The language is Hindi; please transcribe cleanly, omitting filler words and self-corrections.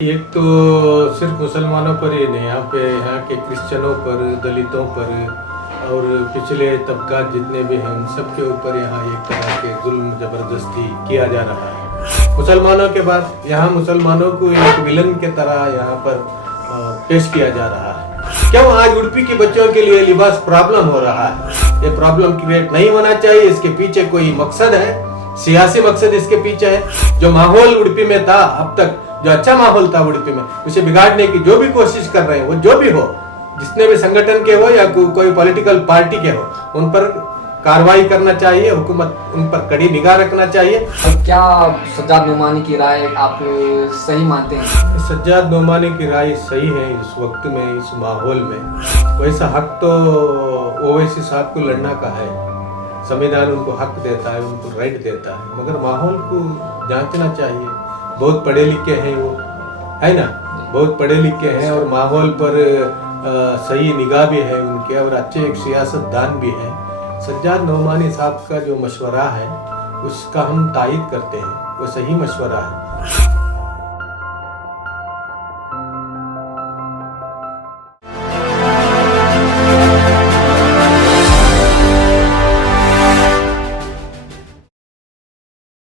एक तो सिर्फ मुसलमानों पर ही नहीं, यहाँ के क्रिश्चियनों पर, दलितों पर और पिछले तबका जितने भी हैं उन सब के ऊपर यहाँ एक तरह के जुल्म जबरदस्ती किया जा रहा है। मुसलमानों के बाद यहाँ मुसलमानों को एक विलन के तरह यहाँ पर पेश किया जा रहा है। क्यों आज उडुपी के बच्चों के लिए लिबास प्रॉब्लम हो रहा है? ये प्रॉब्लम क्रिएट नहीं होना चाहिए। इसके पीछे कोई मकसद है, सियासी मकसद इसके पीछे है। जो माहौल उडुपी में था अब तक, जो अच्छा माहौल था उडुपी में, उसे बिगाड़ने की जो भी कोशिश कर रहे हैं, वो जो भी हो, जितने भी संगठन के हो या कोई पॉलिटिकल पार्टी के हो, उन पर कार्रवाई करना चाहिए। हुकूमत उन पर कड़ी निगाह रखना चाहिए। अब क्या सज्जाद नोमानी की राय आप सही मानते हैं? सज्जाद नोमानी की राय सही है इस वक्त में, इस माहौल में। वैसा हक तो ओवैसी साहब को लड़ना का है, संविधान उनको हक देता है, उनको राइट देता है, मगर माहौल को जांचना चाहिए। बहुत पढ़े लिखे हैं वो, है ना, बहुत पढ़े लिखे हैं और माहौल पर सही निगाह भी है उनके, और अच्छे एक सियासतदान भी हैं। सज्जाद नोमानी साहब का जो मशवरा है उसका हम तायद करते हैं, वो सही मशवरा है।